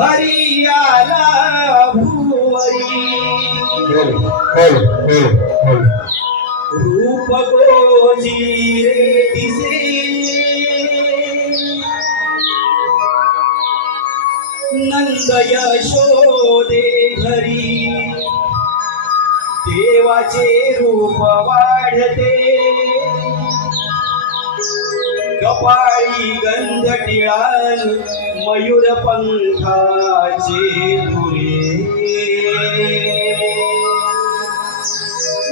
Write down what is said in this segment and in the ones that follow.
हरियाला भुवरी बोल बोल बोल बोल रूप गोजी रे दिसे नंद यशोदे घरी देवाचे रूप वाढते कपाळी गंध टिळाल मयूर पंखाचे धुरे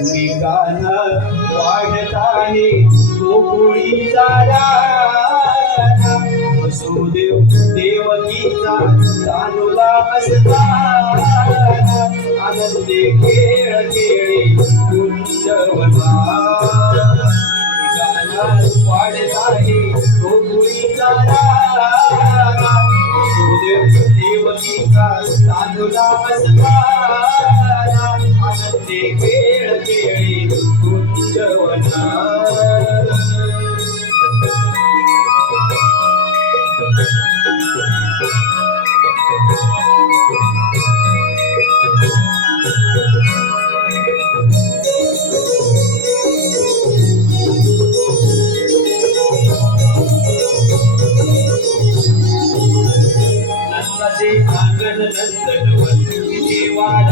मी वाढत आहे गोकुळीचा राजा. वसुदेव देवकीचा तानुला असताना आनंदे खेळ खेळे कुंजवना वाढत आहे गोकुळीचा राजा वसुदेव आनंदे खेळ खेळी कुंजवना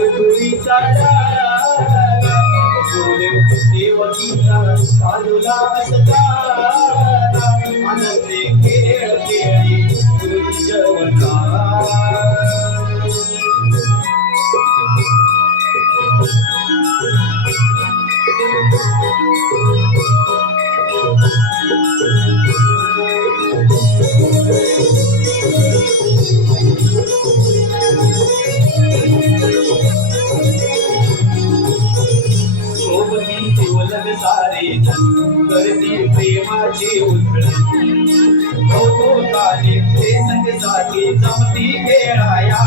आहे गोकुळीचा डागा. वसुदेव देवकीचा चालूला असताना आनंदे खेळ खेळी कुंजवना सारे प्रेमाची उधळण कौतुकाने ते संग जमती खेळाया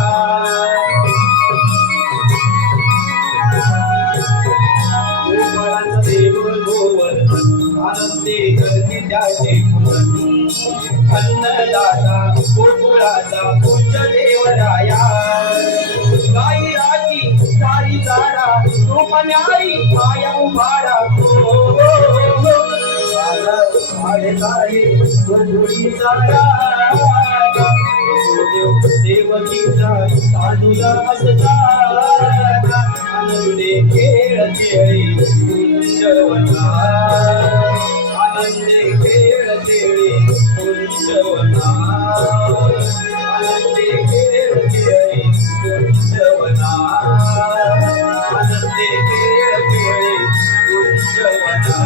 आनंदे त्याचे अन्नदाता गोकुळाचा देवराया गाई राजी सारी माया देवगीता साधूला हसता आनंदे खेळ खेळी कुंजवता आनंदे खेळ खेळी कुंजवता आनंदे खेळ खेळी कुंजवता आनंदे खेळ खेळी कुंजवता